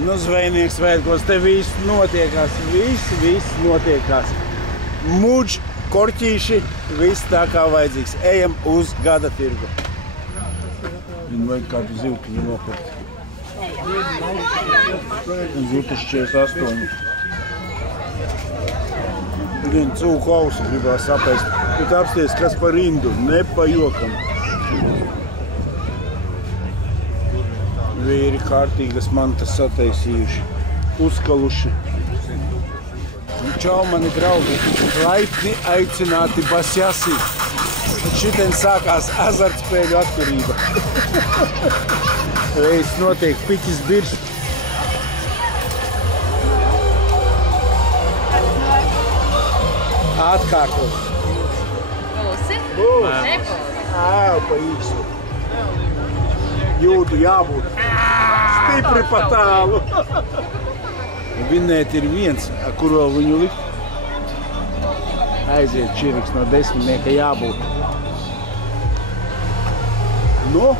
Nu, zvejnieks svētkos, te viss notiekās, viss notiekās. Muģ, korķīši, viss tā kā vajadzīgs. Ejam uz gada tirgu. Viņu vajag kādu zivtiņu nopirkt. Zivtis 48. Vienu cūku ausu gribās apēst. Bet apsties, kas par rindu, ne pa jokam. Vīri kārtīgas mantas sataisījuši, uzkaluši. Čau, mani draugi, laipni aicināti Basjasī. Šitien sākās azartspēļu atkarība. Reiz notiek piķis birs. Atkārtot. Būs. Pa īsu. Jūtu jābūt. Stipri pa tālu. Vinēt ir viens, ar kur vēl viņu likt. Aiziet čiriks no 10 jābūt. Nu?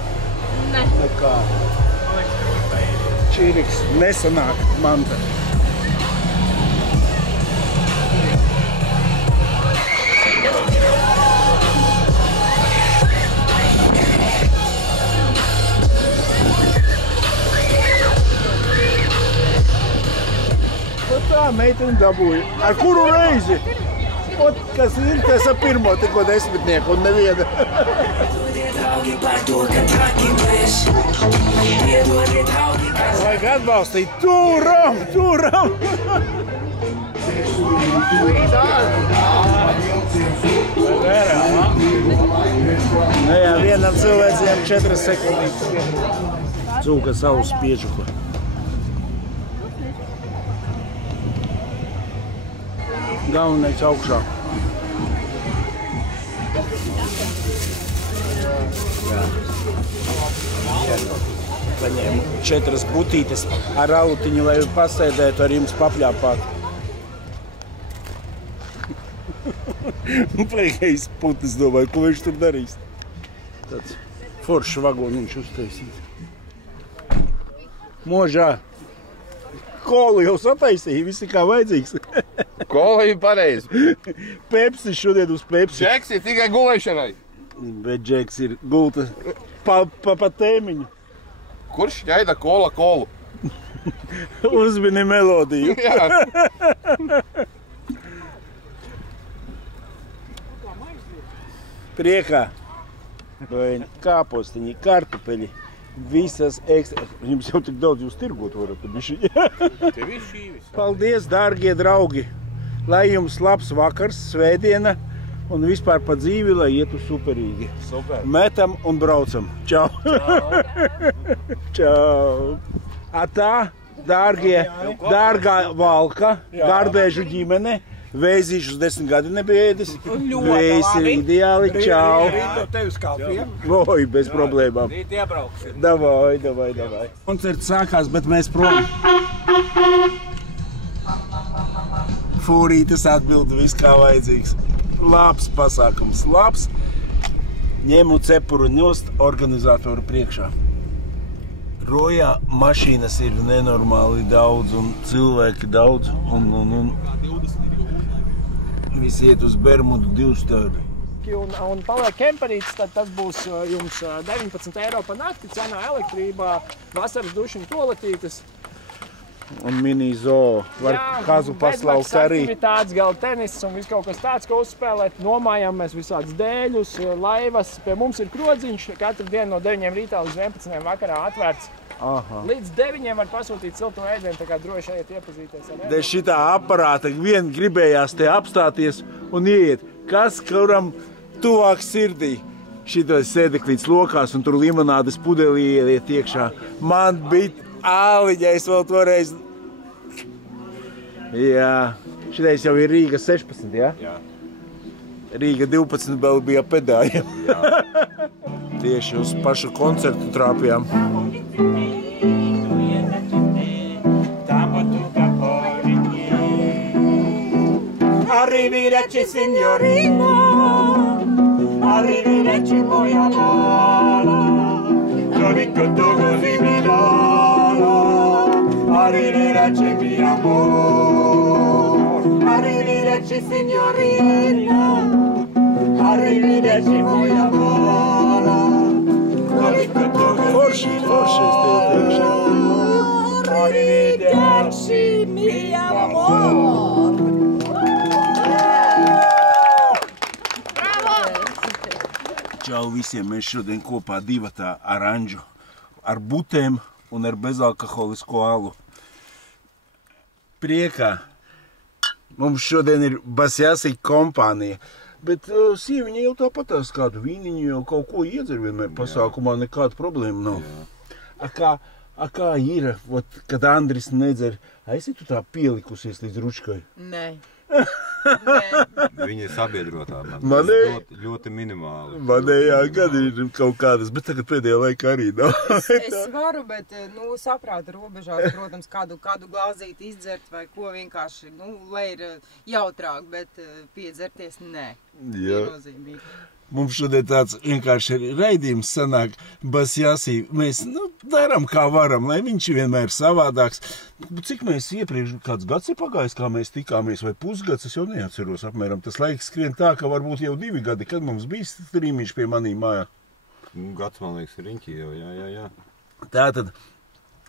Nekā. Čiriks nesanāk manta. Tā meiteni dabūja. Ar kuru reizi? Ot, kas ir, tas ar pirmo tikko 10 un neviena. Vajag atbalstīt. Turam! Jā, vienam cilvēciem 4 sekundītes. Cūka savu spiežuku. Galvenais augšā. Paņēmu 4 butītes ar autiņu, lai pasēdētu ar jums papļāpāt. Paigais putnis domāju, ko viņš tur darīs. Tāds foršs vagoniņš uztaisīt. Možā. Kolu jau sataisīja, visi kā vajadzīgs. Kola ir pareizi. Pepsi šodien uz Pepsi. Džeks ir tikai gulēšanai. Bet Džeks ir gulta pa tēmiņu. Kurš ņaida kolu? Uzmini melodiju. Priekā. Kāpostiņi, kartupeļi. Visas ekstra. Jums jau tik daudz jūs tirgot varat. Paldies, dārgie draugi. Lai jums labs vakars, svētdiena un vispār pa dzīvi, lai ietu superīgi. Super. Metam un braucam. Čau. Čau. Atā, dārgā Valka, Garbēžu ģimene. Vēzīšus 10 gadi nebija ēdis. Vējs ir ideāli. Čau. Oi, bez problēmām. Davai. Koncerts sākās, bet mēs prom. Fūrītes atbild, viss kā vajadzīgs. Labs pasākums, labs. Ņemu cepuru nost organizatoru priekšā. Rojā mašīnas ir nenormāli daudz un cilvēki daudz. Visi iet uz Bermudu 2 stādi. Un paliek kemperītis, tad tas būs jums 19 eiro pa nakti, cenā elektrībā, vasaras duši un toaletītes. Un mini zoo var kazu paslaukt arī. Aktivitātes, gal tenis un viss kaut kas tāds, ko uzspēlēt. Nomājam mēs visādus dēļus, laivas. Pie mums ir krodziņš, katru dienu no 9 rītā līdz 11 vakarā atvērts. Līdz 9 var pasūtīt siltu ēdienu, tā kā droši ejiet iepazīties ar ēdienu. Dēļ šitā aparāta vien gribējās te apstāties un ieiet. Kas kuram tuvāk sirdī? Šitais sēdeklīts lokās un tur limonādes pudelī ieiet iekšā. Man bija āliņa, es vēl toreiz... Jā, šitais jau ir Rīga 16, jā? Jā. Rīga 12 vēl bija pedājiem. Tieši uz pašu koncertu trāpjām. Arrivederci signorina, arrivederci moja lala, non è tutto così mi dà. amor. Arrivederci signorina, arrivederci moj amor. Forši, forši, es tev teikšu. Arrivederci mi amor. Čau visiem, mēs šodien kopā divatā ar Anģu, ar butēm un ar bezalkoholisko alu. Priekā. Mums šodien ir Basjāsī kompānija, bet sieviņa jau tāpatās kādu vīniņu jau kaut ko iedzer vienmēr pasākumā, nekāda problēma nav. A kā ir, kad Andris nedzer, esi tu tā pielikusies līdz ručkai? Nē. Viņa ir sabiedrotā, ļoti minimāli. Manējā gadi ir kaut kādas, bet tagad pēdējā laikā arī nav. Es varu, bet, saprāta robežās, protams, kādu glāzīti izdzert vai ko vienkārši, lai ir jautrāk, bet piedzerties nē. Jā. Nozīmīgi. Mums šodien tāds vienkārši raidījums sanāk Basjāsī. Mēs, darām kā varam, lai viņš vienmēr savādāks. Cik mēs iepriekš, kāds gads ir pagājis, kā mēs tikāmies, vai pusgads, es jau neatceros apmēram. Tas laiks skrien tā, ka varbūt jau 2 gadi, kad mums bija strīmiņš pie manī mājā. Gads, man liekas, riņķi jau, jā. Tātad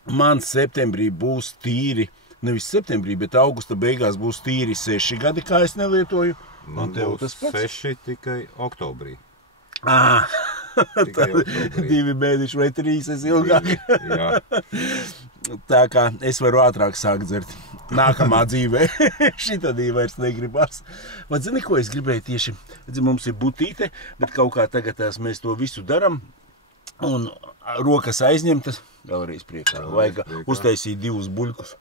man septembrī būs tīri, nevis septembrī, bet augusta beigās būs tīri 6 gadi, kā es nelietoju. Man būs 6 tikai oktobrī. Tad 2 mēneši vai 3 es ilgāk. Jā. Tā kā es varu ātrāk sākt dzert nākamā dzīvē. Šitadī vairs negribas. Vat zini, ko es gribēju tieši? Mums ir butīte, bet kaut kā tagad mēs to visu daram. Un rokas aizņemtas, vēlreiz priekā. Vajag uztaisīt 2 buļkus.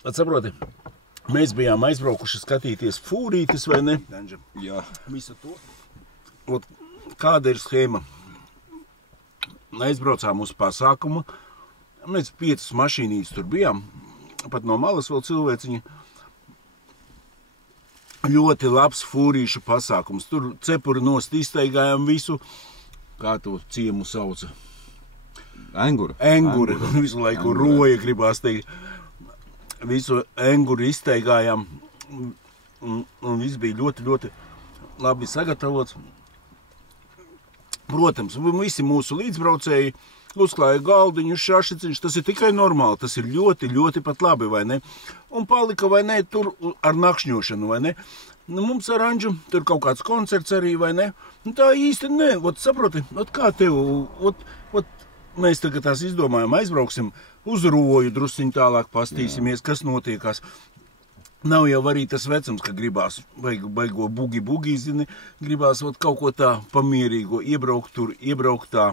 Atsaproti, mēs bijām aizbraukuši skatīties fūrītes, vai ne? Jā. Visu to. Kāda ir schēma? Aizbraucām uz pasākumu. Mēs 5 mašīnītes tur bijām. Pat no malas vēl cilvēciņa. Ļoti labs fūrīšu pasākums. Tur cepuri nost iztaigājām visu. Kā to ciemu sauca? Enguri. Visu laiku roja gribās teikt. Visu enguri iztaigājām, un viss bija ļoti, ļoti labi sagatavots. Protams, visi mūsu līdzbraucēji uzklāja galdiņu, šašiciņš, tas ir tikai normāli, tas ir ļoti, ļoti pat labi, vai ne? Un palika, vai ne, tur ar nakšņošanu, vai ne? Mums ar Anģu, tur kaut kāds koncerts arī, vai ne? Tā īsti ne, saproti, kā tev, mēs tagad tās izdomājam, aizbrauksim uz roju, drusciņ tālāk pastīsimies, kas notiekās. Nav jau arī tas vecums, ka gribās baigo bugi, zini, gribās kaut ko tā pamierīgo, iebraukt tur, iebraukt tā.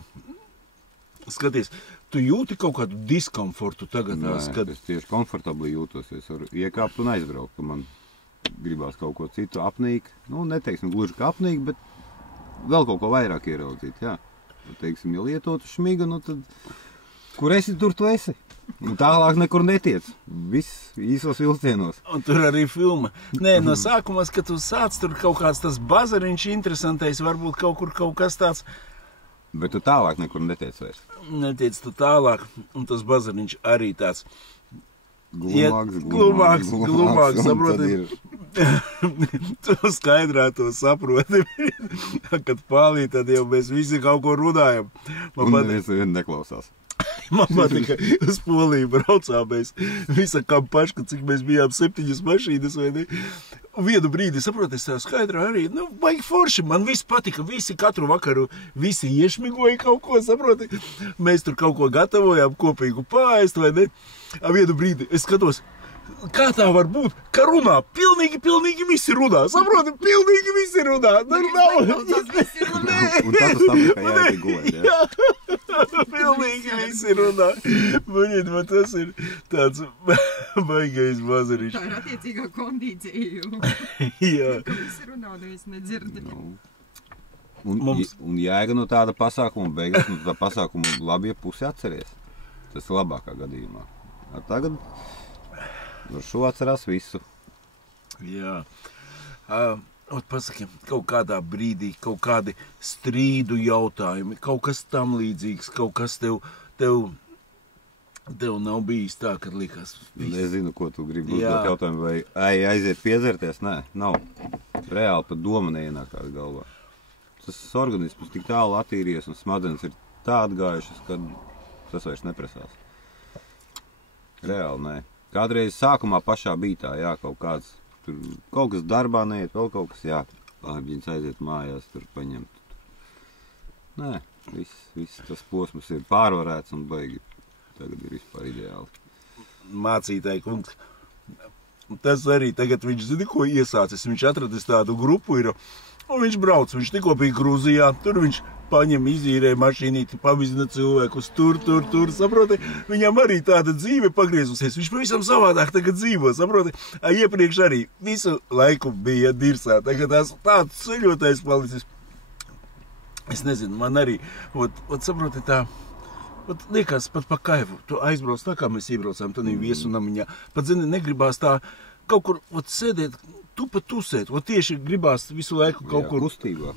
Skaties, tu jūti kaut kādu diskomfortu tagad? Es tieši komfortabli jūtos, es varu iekāpt un aizbraukt, ka man gribās kaut ko citu apnīk. Neteiksim gluži kā apnīk, bet vēl kaut ko vairāk ieraudzīt, jā. Teiksim, ja lietotu šmigu, tad kur esi, tur tu esi. Un tālāk nekur netiec. Viss īsos vilcienos. Un tur arī filma. Nē, no sākumā, kad tu sāc, tur kaut kāds tas bazariņš interesantais, varbūt kaut kas tāds. Bet tu tālāk nekur netiec vairs. Netiec tu tālāk, un tas bazariņš arī tāds. Glumāks, saproti. Tu skaidrā to saproti. Kad pālī, tad jau mēs visi kaut ko runājam. Un neviens neklausās. Man patika, uz Poliju braucām mēs visakām paška, cik mēs bijām 7 mašīnas, vai ne? Un vienu brīdi, saproti, es tev skaidrā arī, baigi forši, man viss patika, visi katru vakaru, visi iešmigoja kaut ko, saproti? Mēs tur kaut ko gatavojām, kopīgu pāēst, vai ne? Vienu brīdi, es skatos, kā tā var būt, ka runā, pilnīgi visi runā, saproti, pilnīgi visi runā, Un tā tu saproti, ka jāiet gulēt, jā? Pilnīgi visi runā. Maņiet, man tas ir tāds baigais mazariņš. Tā ir attiecīgā kondīcija. Jā. Ka visi runā, nevis nedzird. Un jēga no tāda pasākuma, beigās no tā pasākuma labi, ja pusi atceries. Tas ir labākā gadījumā. Tagad ar šo atcerās visu. Jā. Pasaki, kaut kādā brīdī, kaut kādi strīdu jautājumi, kaut kas tam līdzīgs, kaut kas tev Tev nav bijis tā, kad likās. Nezinu, ko tu gribi uzdot jautājumu, vai aiziet piedzerties? Nē, nav. Reāli pat doma neienāk tāda galvā. Tas organisms tik tālu attīries un smadzenes ir tā atgājušas, ka tas vairs neprasās. Reāli nē. Kādreiz sākumā pašā bija tā, jā, kaut kas darbā neiet, vēl kaut kas, jā, viņas aiziet mājās, tur paņemt. Nē, viss tas posms ir pārvarēts un baigi. Tagad ir vispār ideāli. Mācītāji kungs. Tas arī tagad viņš zina, ko iesācis. Viņš atradis tādu grupu ir, un viņš brauc. Viņš tikko bija Grūzijā, tur viņš paņem, izīrē mašīnīti, pavizina cilvēkus, tur, saproti? Viņam arī tāda dzīve pagriezusies. Viņš pavisam savādāk tagad dzīvo, saproti? Iepriekš arī visu laiku bija dirsā. Tagad tāds ceļotājs palicis. Es nezinu, man arī, saproti tā, liekas pat pa kaifu. Tu aizbrauc tā, kā mēs iebraucām tādā viesu namiņā. Pat, zini, negribās tā kaut kur sēdēt, tu pat tusēt. Tieši gribās visu laiku kaut kur kustībā.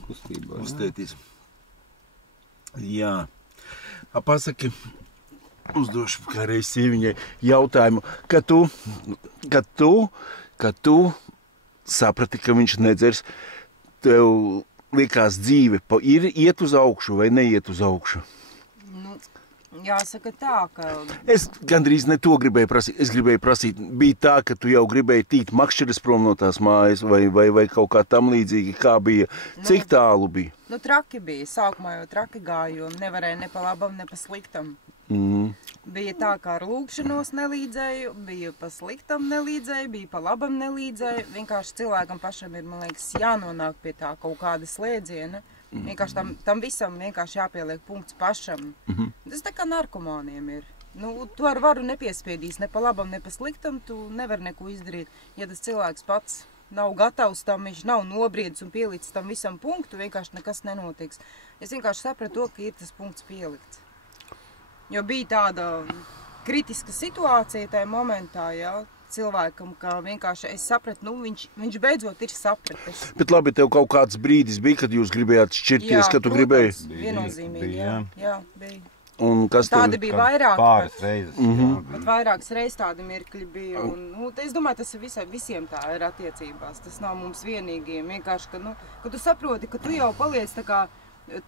Uzstēties. Jā. Pasaki, uzdošu kā reiz sieviņai jautājumu, kad tu saprati, ka viņš nedzers, tev likās dzīve ir iet uz augšu vai neiet uz augšu? Jāsaka tā, ka... Es gandrīz ne to gribēju prasīt. Es gribēju prasīt, bija tā, ka tu jau gribēji tīt makšķeres prom no tās mājas vai kaut kā tam līdzīgi, kā bija, cik tālu bija? Traki bija. Sākumā jau traki gāja, jo nevarēja ne pa labam, ne pa sliktam. Bija tā, ka ar lūgšanos nelīdzēju, bija pa sliktam nelīdzēju, bija pa labam nelīdzēju. Vienkārši cilvēkam pašam ir, man liekas, jānonāk pie tā kaut kāda slēdziena. Vienkārši tam visam vienkārši jāpieliek punkts pašam. Tas tā kā narkomāniem ir. Tu ar varu nepiespiedīs ne pa labam, ne pa sliktam, tu nevar neko izdarīt. Ja tas cilvēks pats nav gatavs tam, viņš nav nobriedis un pielicis tam visam punktu, vienkārši nekas nenotiks. Es vienkārši sapratu to, ka ir tas punkts pielikts. Jo bija tāda kritiska situācija tajā momentā, jā, cilvēkam, ka vienkārši es sapratu, viņš beidzot ir sapratis. Bet labi, tev kaut kāds brīdis bija, kad jūs gribējāt šķirties, kad tu gribēji? Viennozīmīgi, jā, bija. Un kas tādi bija vairāk, pāris reizes. Pat vairākas reizes tādi mirkļi bija. Un es domāju, tas ir visiem tā ir attiecībās. Tas nav mums vienīgiem. Vienkārši, ka tu saproti, ka tu jau paliec tā kā,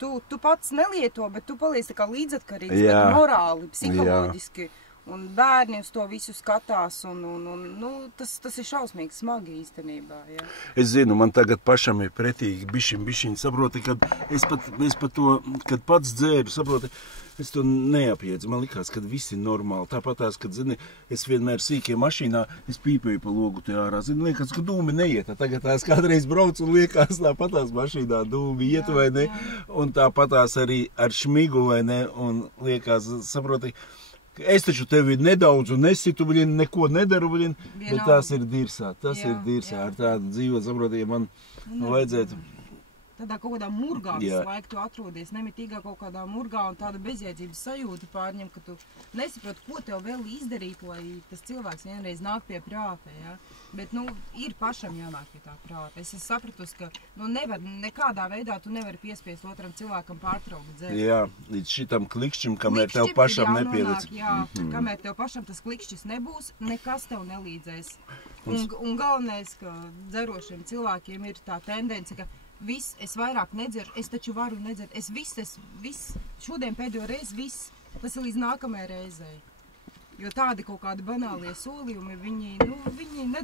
tu pats nelieto, bet tu paliec tā kā līdzatkarīgs, bet morāli, psiholoģiski. Un bērni uz to visu skatās, tas ir šausmīgi smagi īstenībā, jā. Es zinu, man tagad pašam ir pretīgi bišķiņ, saproti, kad es pat to, kad pats dzēru, saproti, es to neapiedzu. Man likās, ka viss ir normāli. Tāpatās, kad, zini, es vienmēr sīkie mašīnā, es pīpēju pa logu te ārā. Zini, liekas, ka dūmi neiet. Tagad tās kādreiz brauc un liekas, tāpatās mašīnā dūmi iet vai ne. Un tāpatās arī ar šmigu vai ne. Un liekas, saproti, es taču tevi nedaudz un nesitu, neko nedaru, bet tās ir dirsā. Tas ir dirsā ar tādu dzīvo, saproti, ja man vajadzētu. Tādā kaut kādā murgā visu laiku tu atrodies, nemitīgā kaut kādā murgā un tāda bezjēdzības sajūta pārņem, ka tu nesaproti, ko tev vēl izdarīt, lai tas cilvēks vienreiz nāk pie prāta, ja? Bet, ir pašam jānāk pie tā prāta. Es sapratusi, ka, nekādā veidā tu nevari piespiest otram cilvēkam pārtraukt dzert. Jā, līdz šitam klikšķim, kamēr tev pašam nepielic. Jā, kamēr tev pašam tas klikšķis nebūs, nekas tev nelīdzēs. Un galvenais, ka dzerošiem cilvēkiem ir tā tendence, ka es vairāk nedzeru, es taču varu nedzert, es viss, šodien pēdējo reizi, tas ir līdz nākamajai reizei. Jo tādi kaut kādi banālie solījumi,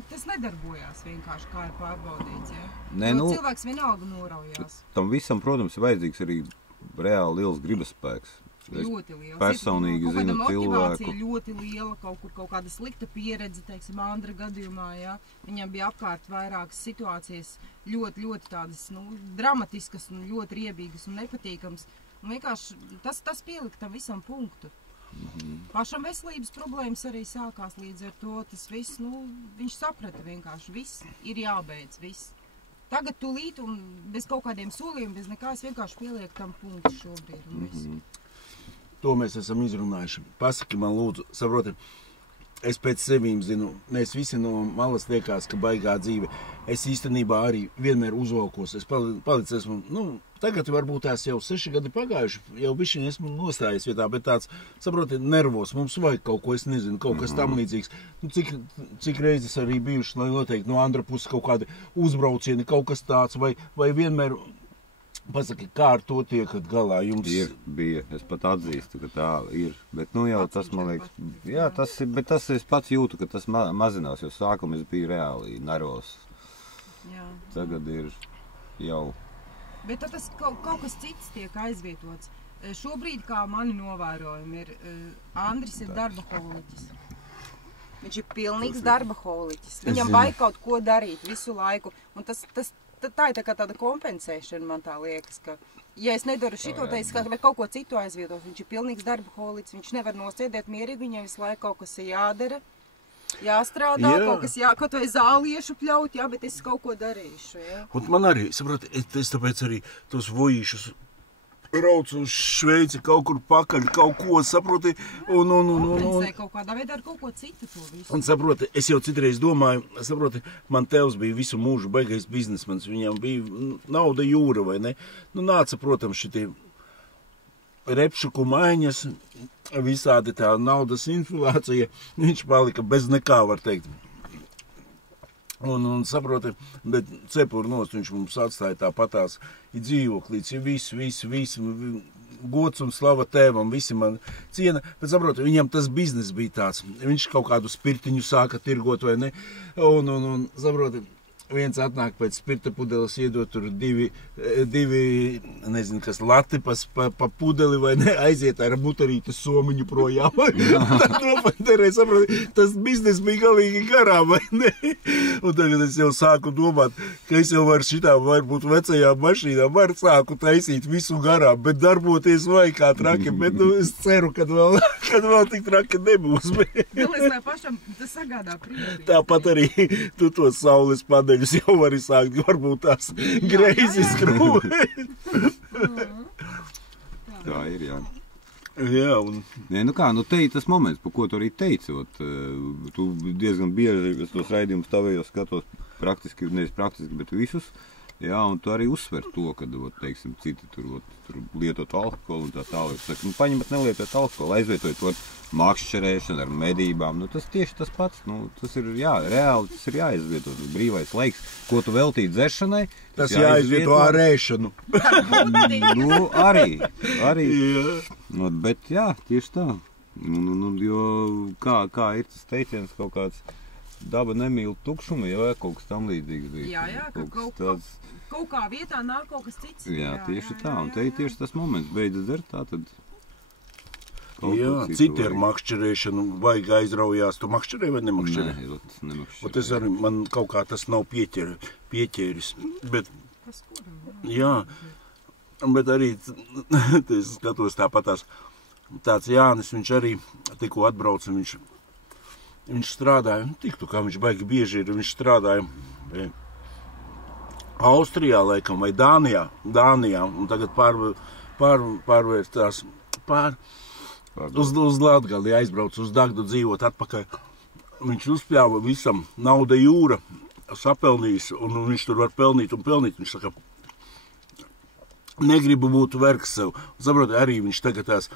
tas nedarbojās vienkārši, kā ir pārbaudīts, ja? Cilvēks vienalga noraujās. Tam visam, protams, ir vajadzīgs arī reāli liels gribas spēks. Ļoti liels. Personīgi zinu cilvēku. Motivācija ļoti liela, kaut kāda slikta pieredze, teiksim, Andra gadījumā, ja? Viņam bija apkārt vairākas situācijas ļoti, ļoti tādas, dramatiskas un ļoti riebīgas un nepatīkams. Un vienkārši tas pielika tam visam punktu. Pašam veselības problēmas arī sākās līdz ar to, tas viss, viņš saprata vienkārši, viss ir jābeidz, viss. Tagad tūlīt un bez kaut kādiem solījumiem, bez nekā es vienkārši pielieku tam punktu šobrīd un viss. To mēs esam izrunājuši. Pasaki man lūdzu, saproti, es pēc sevīm zinu, mēs visi no malas liekas, ka baigā dzīve. Es īstenībā arī vienmēr uzvalkos. Es palicu esmu, tagad varbūt tās jau 6 gadi pagājuši, jau bišķiņ esmu nostājies vietā, bet tāds, saprotiet, nervos, mums vajag kaut ko, es nezinu, kaut kas tam līdzīgs. Cik reizes arī bijuši, lai noteikti no Andra puses kaut kādi uzbraucieni, kaut kas tāds, vai vienmēr... Pasaki, kā ar to tiekat galā jums? Bija. Es pat atzīstu, ka tā ir. Bet, jau tas, man liekas, jā, bet tas es pats jūtu, ka tas mazinās, jo sākumā es biju reāli nervos. Jā. Tagad ir jau... Bet tad tas kaut kas cits tiek aizvietots. Šobrīd, kā mani novērojumi, Andris ir darbaholiķis. Viņš ir pilnīgs darbaholiķis. Viņam vajag kaut ko darīt visu laiku. Un tā ir tā kā tāda kompensēšana, man tā liekas, ka, ja es nedaru šito, tad es kaut ko citu aizvietos. Viņš ir pilnīgs darbaholiķis, viņš nevar nosēdēt mierīgi, viņam visu laiku kaut kas ir jādara, jāstrādā, kaut kas kaut vai zāliešu pļaut, bet es kaut ko darīšu, Un man arī, saproti, es tāpēc arī tos vojīšus raucu uz Šveici, kaut kur pakaļ, kaut ko, saproti, kompensē kaut kādā veidā ar kaut ko citu to visu. Un, saproti, es jau citreiz domāju, saproti, man tevs bija visu mūžu baigais biznesmens, viņam bija nauda jūra, vai ne? Nāca, protams, šitie repšuku maiņas, visādi tā naudas inflācija, viņš palika bez nekā, var teikt. Un saproti, bet cepuri nost viņš mums atstāja tāpatās, ir dzīvoklīts, ir viss, gods un slava tēvam, visi man ciena, bet saproti, viņam tas biznes bija tāds, viņš kaut kādu spirtiņu sāka tirgot vai ne, un saproti, viens atnāk pēc spirta pudeles, iedot tur divi, nezinu, kas lati pa pudeli vai ne, aiziet ar mutarītu somiņu projām. Tad nopaterē, saproti, tas biznes bija galīgi garā, vai ne? Un tagad es jau sāku domāt, ka es jau varu šitā, varbūt vecajā mašīnā, varu sāku taisīt visu garā, bet darboties vajag kā traki, bet es ceru, kad vēl tik traki nebūs. Galvenais, lai pašam tas sagādā prieku. Tāpat arī tu to saules paneļus jau vari sākt, varbūt tās greizi skrūvēt. Tā ir, jā. Jā, un... te ir tas moments, par ko tu arī teicot. Tu diezgan bieži es tos raidījumus tavējos skatos praktiski, nevis praktiski, bet visus. Jā, un tu arī uzsver to, kad, teiksim, citi tur lietot alkoholu un tā tālāk. Saka, paņemat nelietot alkoholu, aizvietojot to makšķerēšanu ar medībām. Tas tieši tas pats. Tas ir, reāli tas ir jāizvieto. Tas brīvais laiks, ko tu veltīji dzeršanai. Tas jāizvieto ar ēšanu. Arī. Bet jā, tieši tā. Jo kā ir tas teiciens kaut kāds daba nemīl tukšumu, jau kaut kas tam līdzīgs bija. Jā, kaut kā vietā nāk kaut kas cits. Jā, tieši tā. Un te ir tieši tas moments. Beidzas dzert, tā tad... Jā, citi ar makšķerēšanu vajag aizraujās. Tu makšķerē vai nemakšķerē? Nē, tas nemakšķerē. Tas arī man kaut kā tas nav pieķēris. Bet, jā, bet arī, es skatos tāpatās, tāds Jānis, viņš arī tikko atbrauca, viņš strādāja, tiktu kā viņš baigi bieži ir, viņš strādāja Austrijā laikam vai Dānijā, un tagad pārvērtās uz Latgali, aizbrauc uz Dagdu dzīvot atpakaļ. Viņš uzpļāva visam, nauda jūra, sapelnījis, un viņš tur var pelnīt un pelnīt. Viņš saka, negribu būt vergs sev. Saproti, arī viņš tagad tās,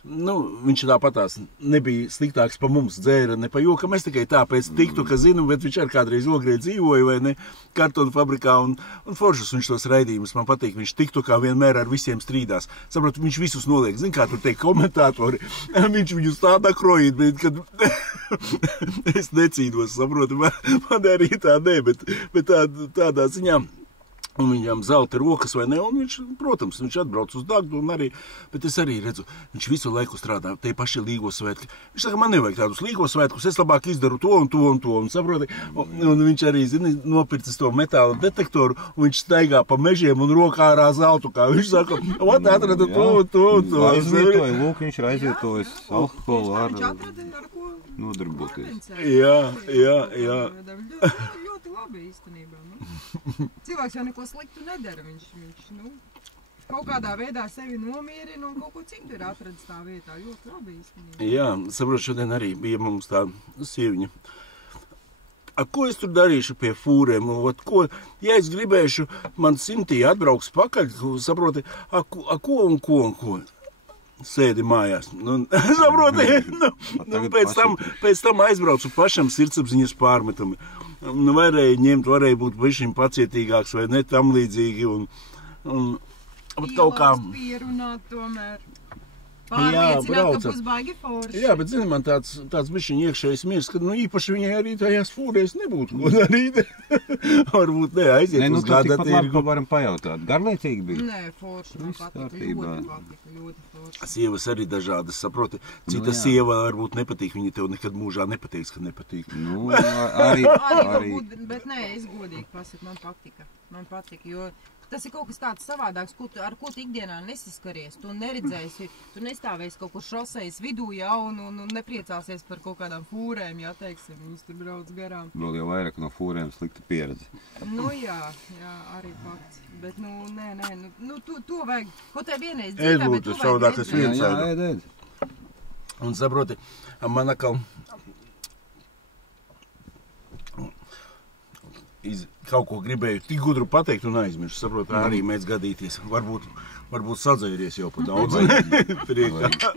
viņš tāpatās nebija sliktāks pa mums, dzēra ne pa jokam. Es tikai tāpēc tiktu, ka zinu, bet viņš ar kādreiz Ogrē dzīvoja vai ne, kartonu fabrikā un foršas viņš tos raidījumus. Man patīk, viņš tiktu kā vienmēr ar visiem strīdās. Saprot, viņš visus noliek. Zin, kā tur teikt komentātori, viņš viņus tādā krojīt, bet kad es necīnos, saprot, man arī tā ne, bet tādā ziņā. Un viņam zelta rokas vai ne, un viņš, protams, viņš atbrauc uz Dagdu un arī, bet es arī redzu, viņš visu laiku strādā, tie paši Līgo svētki. Viņš saka, man nevajag tādus Līgo svētkus, es labāk izdaru to, un saproti, un viņš arī, zini, nopircis to metāla detektoru, un viņš staigā pa mežiem un rokā ārā zeltu, kā viņš saka, atrada to. Aizvietoja, lūk, viņš ir aizvietojis alkoholu ar nodarboties. Jā. Ļoti labi īstenībā. Cilvēks jau neko sliktu nedara, viņš kaut kādā veidā sevi nomierina un kaut ko citu ir atradis tā vietā. Ļoti labi īstenībā. Jā, saprotu, šodien arī bija mums tā sieviņa. Ko es tur darīšu pie fūrēm? Ko, ja es gribēšu, man Sintī atbrauks pakaļ, saproti, ko? Sēdi mājās. Saproti, pēc tam aizbraucu pašam sirdsapziņas pārmetumi. Varēja ņemt, varēja būt bišķiņ pacietīgāks vai ne tam līdzīgi. Kaut kā... Pierunāt tomēr. Pārliecināt, ka būs baigi forši. Jā, bet zini, man tāds bišķiņ iekšējais miers, ka īpaši viņai arī tajās fūrēs nebūtu ko darīt. Varbūt aiziet uz gada tirgu. Labi, ko varam pajautāt. Garlaicīgi bija? Nē, forši. Man patika, ļoti forši. Sievas arī dažādas, saproti. Cita sieva varbūt nepatīk, viņa tev nekad mūžā nepateiks, ka nepatīk. Arī varbūt, bet nē, es godīgi pasaku, man patika, jo tas ir kaut kas tāds savādāks, ar ko tu ikdienā nesaskaries. Tu neredzēsi, tu nestāvēsi kaut kur šosejas vidū jau un nepriecāsies par kaut kādām fūrēm, jā, teiksim, viņas tur brauc garām. Vēl jau vairāk no fūrēm slikta pieredze. Jā, arī fakts. Bet, nē, to vajag, kaut tai vienreiz dzīvē, bet to vajag redzēt. Jā, ēd. Un saproti, man atkal kaut ko gribēju tik gudru pateikt un aizmirst. Saprotu, arī mēdz gadīties. Varbūt sadzēries jau pa daudz. Priekā.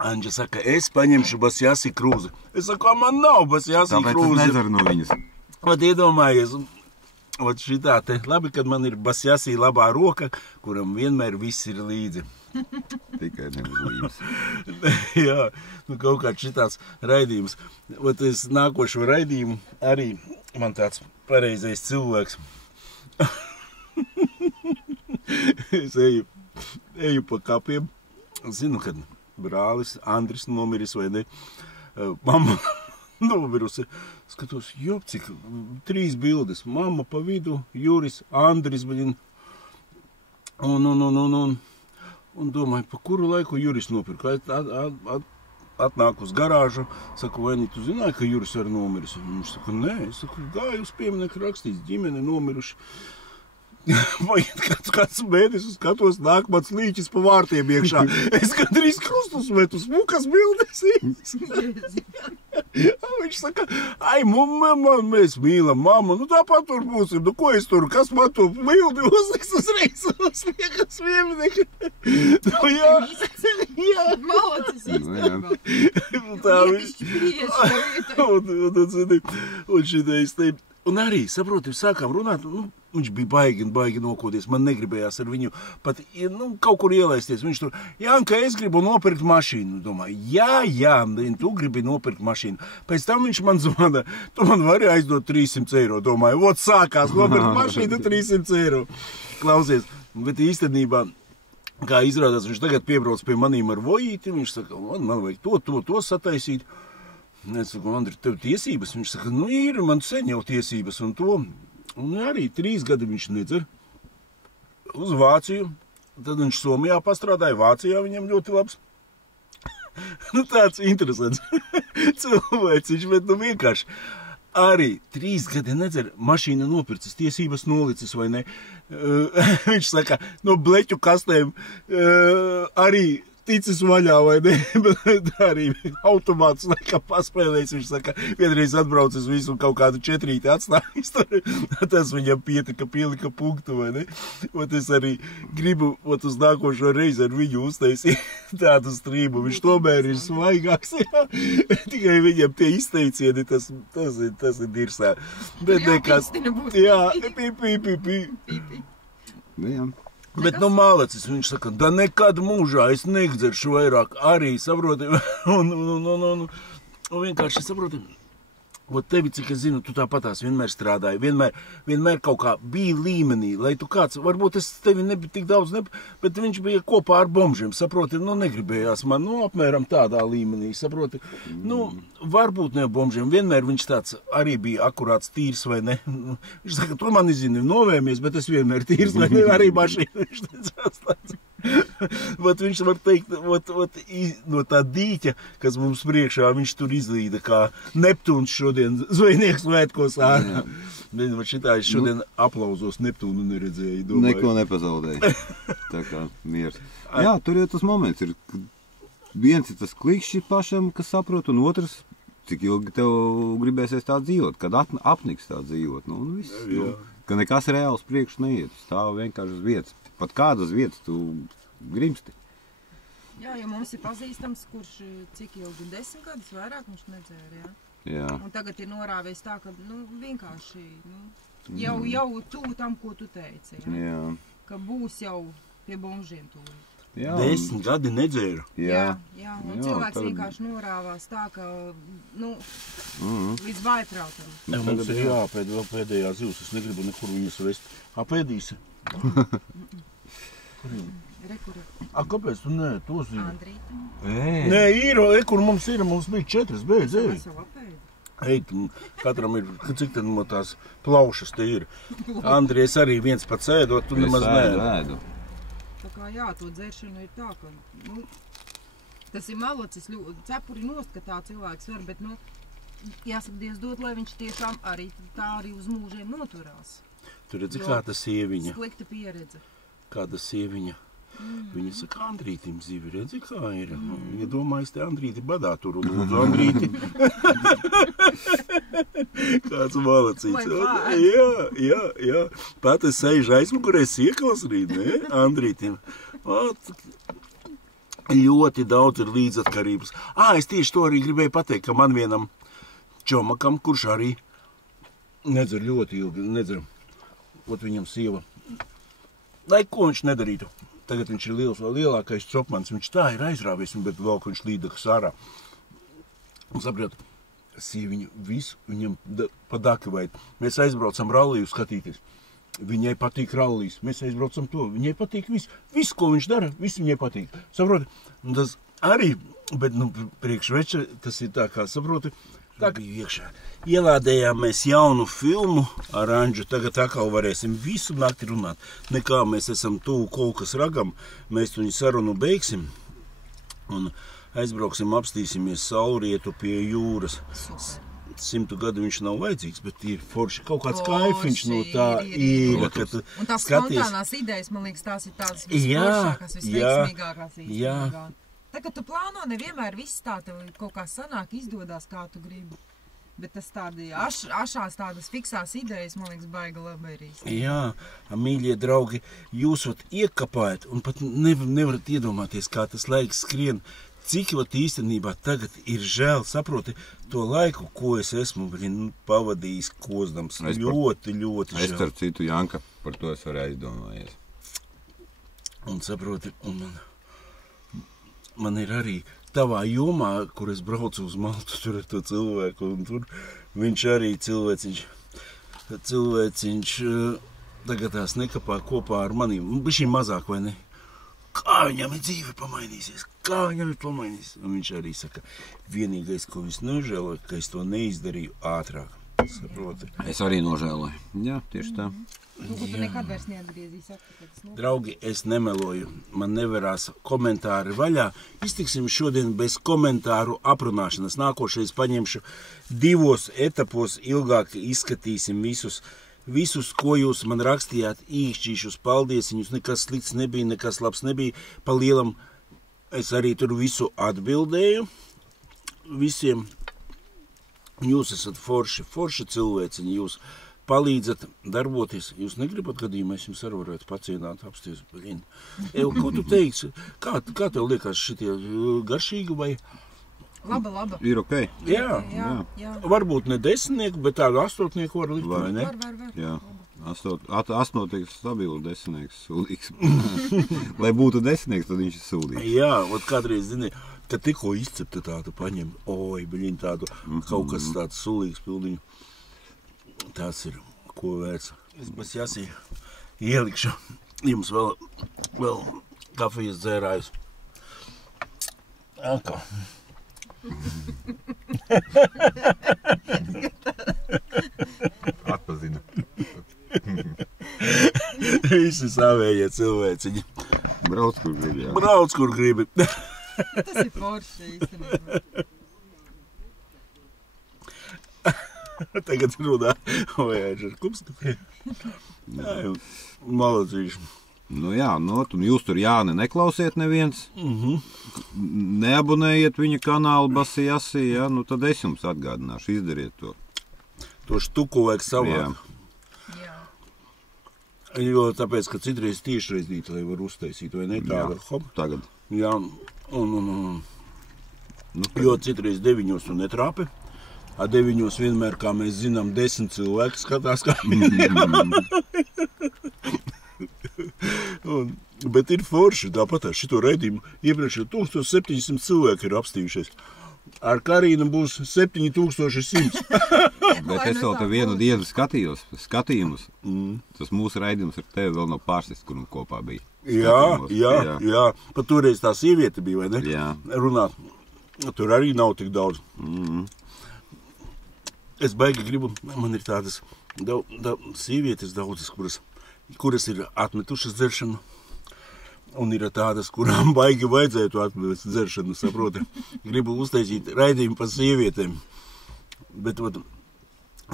Anģa saka, es paņemšu Basjasi krūzi. Es saku, man nav Basjasi krūzi. Tāpēc es nezaru no viņas. Vat iedomājies, šitā te, labi, kad man ir Basjasi labā roka, kuram vienmēr viss ir līdzi. Tikai neuzlības. Jā, kaut kāds šitāds raidījums. Vat es nākošo raidījumu arī man tāds pareizais cilvēks. Es eju pa kapiem. Zinu, kad brālis Andris nomiris vai ne. Mamma nomirusi. Skatos, cik 3 bildes. Mamma pa vidu, Juris, Andris, un domāju, pa kuru laiku Juris nopirka. Atnāk uz garāžu, saku, vai tu zināji, ka Juris arī nomiris? Viņš saka, nē, es saku, gāju uz pieminieku rakstīts, ģimene nomiruši. Paiet kāds mēdis, skatos, nāk mans līķis pa vārtiem iekšā. Es gandrīz krustus metu, smukas bildes. Viņš saka, ai, mēs mīlam mammu, tāpat tur būsim, ko es tur, kas man to bildi uzliks uzreiz, uzliekas pieminieku. Jā. Malacis īstenībā. Un šitais te, un arī, saproti, sākām runāt, viņš bija baigi nokodies, man negribējās ar viņu pat kaut kur ielaisties. Viņš tur, Janka, es gribu nopirkt mašīnu. Domāju, jā, tu gribi nopirkt mašīnu. Pēc tam viņš man zvana, tu man vari aizdot 300 eiro. Domāju, sākās nopirkt mašīnu 300 eiro. Klausies, bet īstenībā, kā izrādās, viņš tagad piebrauc pie manīm ar vojīti, viņš saka, man vajag to sataisīt. Es saku, Andri, tev tiesības? Viņš saka, ir, man sen jau tiesības un to. Un arī 3 gadi viņš nedzer uz Vāciju. Tad viņš Somijā pastrādāja, Vācijā viņam ļoti labs. Tāds interesants cilvēciņš, bet vienkārši. Arī 3 gadi nedzer, mašīna nopircis, tiesības nolicis vai ne. Viņš saka, no bleķu kastēm arī ticis vaļā vai ne, bet arī automāts laikam paspēlējis. Viņš saka, vienreiz atbraucis visu un kaut kādu 4 atstājis. Tas viņam pietika, pielika punktu vai ne. Ot es arī gribu uz nākošo reizi ar viņu uztaisīt tādu strīmu. Viņš tomēr ir svaigāks. Jā. Tikai viņam tie izteicieni, tas ir dirsā. Bet nekas. Jā, pī. Jā. Bet malacis, viņš saka, da nekad mūžā es negdzeršu vairāk arī, saproti, un vienkārši saproti, tevi, cik es zinu, tu tāpatās vienmēr strādāji, vienmēr kaut kā bija līmenī, lai tu kāds, varbūt es tevi nebija tik daudz, bet viņš bija kopā ar bomžiem, saproti, negribējās man, apmēram tādā līmenī, saproti, varbūt ne bomžiem, vienmēr viņš tāds arī bija akurāts tīrs vai ne, viņš saka, tu mani zini, novēmies, bet es vienmēr tīrs, vai ne, arī mašīna, viņš tāds. Vat viņš var teikt, no tā dīķa, kas mums priekšā, viņš tur izlīda kā Neptūns šodien zvejnieks svētkos ārā. Vat šitā es šodien aplauzos Neptūnu neredzēju, domāju. Neko nepazaudēju. Tā kā miers. Jā, tur jau tas moments ir. Viens ir tas klikšķi pašam, kas saprot, un otrs, cik ilgi tev gribēsies tā dzīvot, kad apniks tā dzīvot. Nu, un viss. Nu, ka nekas reāls priekš neiet. Stāv vienkārši uz vietas. Pat kādas vietas tu grimsti. Jā, jo mums ir pazīstams, kurš cik ilgi 10 gadus vairāk viņš nedzēra, jā. Jā. Un tagad ir norāvies tā, ka, nu, vienkārši, nu, jau tuvu tam, ko tu teici, jā. Jā. Ka būs jau pie bomžiem tūlīt. Jā. 10 gadi nedzēru. Jā, un Jā, cilvēks tad- vienkārši norāvās tā, ka, nu, līdz vājprātam. Jā, mums ir jāpēd vēl pēdējā zivs, es negribu nekur viņas vest. Apēdīsi? Rekuri. Kāpēc tu nē, to zini? Andrītam. Nē, kur mums bija 4, beidz, ej. Es jau apēdu. Ej, katram ir, cik tad no tās plaušas te ir. Andri, es arī viens pats ēdot, tu nemaz nē. Tā kā jā, to dzeršana ir tā, ka, nu, tas ir malacis, cepuri nost, ka tā cilvēks var, bet, nu, jāsaka Dievs dod, lai viņš tiešām arī tā arī uz mūžiem noturās. Tu redzi, kā ta sieviņa, Slikta pieredze. kāda sieviņa. Viņa saka, Andrītim zivi, redzi, kā ir. Viņa domājas, te Andrīti badā tur, un lūdzu, Andrīti. Kāds malacīts. Jā. Pat es sēžu aizmugurēs iekals rīt, ne, Andrītim. Ļoti daudz ir līdzatkarības. Es tieši to arī gribēju pateikt, ka man vienam čomakam, kurš arī nedzer ļoti ilgi, nedzer. Ot viņam sieva. Lai ko viņš nedarītu. Tagad viņš ir lielākais copmans. Viņš tā ir aizrāvies, bet vēl, ka viņš līdakas ārā. Un saprot, sieviņa visu viņam pa daki vajag. Mēs aizbraucam ralliju skatīties. Viņai patīk rallijas. Mēs aizbraucam to. Viņai patīk viss. Viss, ko viņš dara, viss viņai patīk. Saproti? Un tas arī, bet, nu, priekšveča, tas ir tā kā, saproti, tā bija iekšā. Ielādējām mēs jaunu filmu ar Anģu. Tagad atkal varēsim visu nakti runāt. Nekā mēs esam tuvu kaut kas ragam. Mēs viņu sarunu beigsim. Un aizbrauksim, apstīsimies saulrietu pie jūras. 100 gadu viņš nav vajadzīgs, bet ir forši. Kaut kāds kaifiņš no tā ir. Un tās spontānās idejas, man liekas, tās ir tādas visforšākās, visveiksmīgākās īstenībā. Tā, ka tu plāno, nevienmēr viss tā tev kaut kā sanāk, izdodās, kā tu gribi. Bet tas tādi ašās tādas fiksās idejas, man liekas, baiga labi arī. Jā, mīļie draugi, jūs vat iekapājat un pat nevarat iedomāties, kā tas laiks skrien. Cik vat īstenībā tagad ir žēl, saproti, to laiku, ko es esmu pavadījis kozdams. Ļoti žēl. Es starp citu, Janka, par to es varēju aizdomājies. Un saproti, man ir arī tavā jomā, kur es braucu uz Maltu, tur ir to cilvēku, un tur viņš arī cilvēciņš tagad tās nekapā kopā ar manīm. Bišķi mazāk, vai ne? Kā viņam ir dzīve pamainīsies? Un viņš arī saka, vienīgais, ko es nožēloju, ka es to neizdarīju ātrāk. Saproti? Es arī nožēloju. Jā, tieši tā. Tu nekad vairs neatgriezīs atpakaļ. Draugi, es nemeloju. Man nevarās komentāri vaļā. Iztiksim šodien bez komentāru aprunāšanas. Nākošais paņemšu 2 etapos, ilgāk izskatīsim visus, ko jūs man rakstījāt, īkšķīšus, paldies, viņus nekas slikts nebija, nekas labs nebija. Pa lielam es arī tur visu atbildēju. Visiem jūs esat forši cilvēciņi, jūs palīdzat darboties. Jūs negribat gadījumā, es jums arī varētu pacienāt, apsties. Ko tu teiksi? Kā tev liekas šitie garšīgi vai? Laba. Ir ok. Jā. Varbūt ne 10, bet tādu 8 var likt, vai ne? Var. Jā. 8 ir stabili, 10 sūdīgs. Lai būtu 10, tad viņš ir sūdīgs. Jā, kādreiz, zini, kad tikko izcepta tādu paņem, tādu kaut kas tāds sulīgs pildiņu. Tas ir, ko vērts. Es bez jāsī ielikšu jums vēl kafijas dzērājus. Kā? Atpazina. Visi savējie cilvēciņi. Brauc, kur gribi, jā. Brauc, kur gribi. Tas ir forši īstenībā. Tagad runā. Vajag ar kumskapie. Malacīši. Nu jā, un jūs tur Jāni neklausiet neviens. Neabonējiet viņa kanālu Basi Jasi, jā, nu tad es jums atgādināšu, izdariet to. To štuku vajag savāk. Jā. Jo tāpēc, ka citreiz tiešreizdīt, lai var uztaisīt, vai ne tāda, hop. Tagad. Jā, un jo citreiz 9 un netrāpi. A 9 vienmēr, kā mēs zinām, 10 cilvēki skatās, kā bet ir forši, tāpat ar šito raidījumu. Iepriekš 1700 cilvēki ir apstījušies. Ar Karīnu būs 7100. Bet es vēl te vienu dienu skatījumus. Tas mūsu raidījums ar tevi vēl no pārstis, kur kopā bija. Jā. Pat toreiz tā sieviete bija, vai ne? Jā. Runāt. Tur arī nav tik daudz. Es baigi gribu, man ir tādas sievietes daudzas, kuras ir atmetušas dzeršanu. Un ir tādas, kurām baigi vajadzētu atmest dzeršanu, saproti. Gribu uztaisīt raidījumu par sievietēm. Bet,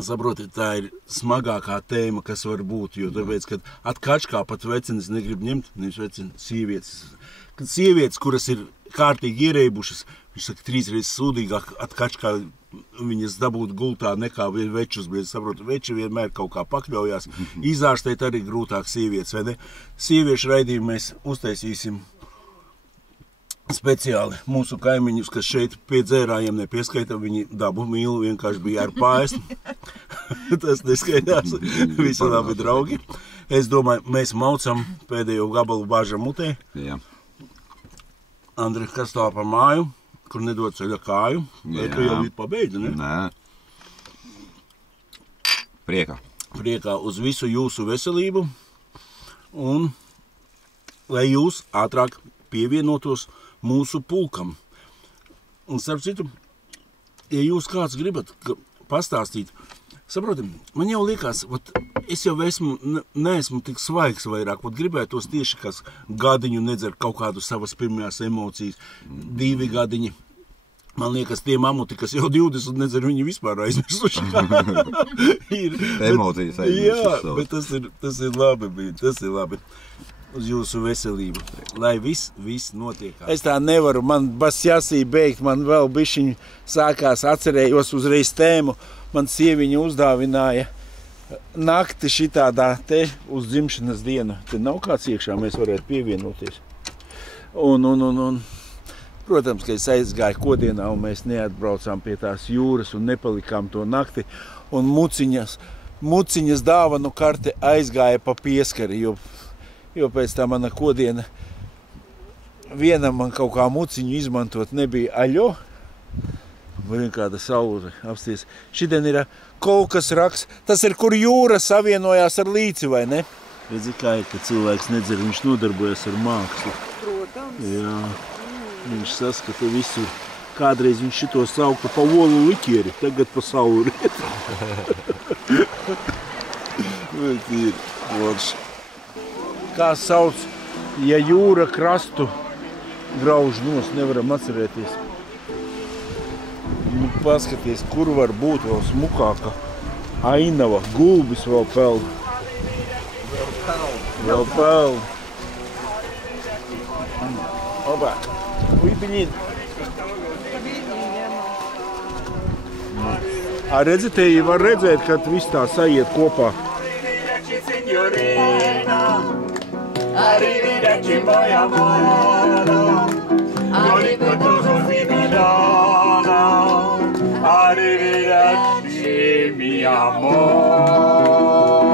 saproti, tā ir smagākā tēma, kas var būt. Jo tāpēc, kad atkačkā pat vecenis negrib ņemt, nevis vecini sievietes. Kad sievietes, kuras ir kārtīgi ierēbušas, viņš saka, 3 reizes sūdīgāk atkačkā viņas dabūt gultā nekā večus, bet saprotu, veči vienmēr kaut kā pakļaujās. Izārstēt arī grūtāk sievietes, vai ne? Sieviešu raidījumu mēs uztaisīsim speciāli mūsu kaimiņus, kas šeit pie dzērājiem nepieskaita, viņi dabu mīlu, vienkārši bija ar pārst. Tas neskaitās, visi labi draugi. Es domāju, mēs maucam pēdējo gabalu bāžam mutē. Jā. Andri, kas tā pa māju? Kur nedod ceļa kāju, vai tu jau pabeidzi, ne? Nē. Priekā uz visu jūsu veselību un lai jūs ātrāk pievienotos mūsu pulkam. Un starp citu, ja jūs kāds gribat pastāstīt, saprotam, man jau liekas, es jau neesmu tik svaigs vairāk, gribētos tieši kas gadiņu nedzer kaut kādu savas pirmajās emocijas, 2 gadiņi. Man liekas, tie mamuti, kas jau 20 nedzer, viņi vispār aizmirsuši. Emocijas aizmirsuši. Jā, bet tas ir labi. Uz jūsu veselību. Lai viss notiekās. Es tā nevaru, man Basi Jasi beigt, man vēl bišķiņ sākās, atcerējos uzreiz tēmu. Man sieviņa uzdāvināja nakti šitādā te uz dzimšanas dienu. Te nav kāds iekšā, mēs varētu pievienoties. Un protams, ka es aizgāju kodienā un mēs neatbraucām pie tās jūras un nepalikām to nakti. Un muciņas dāvanu karte aizgāja pa pieskari, jo pēc tā mana kodiena vienam man kaut kā muciņu izmantot nebija aļo. Vai kāda saule apsties. Šodien ir kaut kas raksts. Tas ir, kur jūra savienojās ar līci, vai ne? Redzi, kā ir, ka cilvēks nedzer, viņš nodarbojas ar mākslu. Protams. Jā. Viņš saskata visur. Kādreiz viņš šito saukta pa olu liķieri, tagad pa sauri. Bet ir forši. Kā sauc, ja jūra krastu grauž nos, nevaram atcerēties. Nu, paskaties, kur var būt vēl smukāka ainava, gulbis vēl peld. Vēl peld. Oba. Uibiņin. Redzi, te var redzēt, kad viss tā saiet kopā. Arrivederci poi amore, arrivederci mi amore.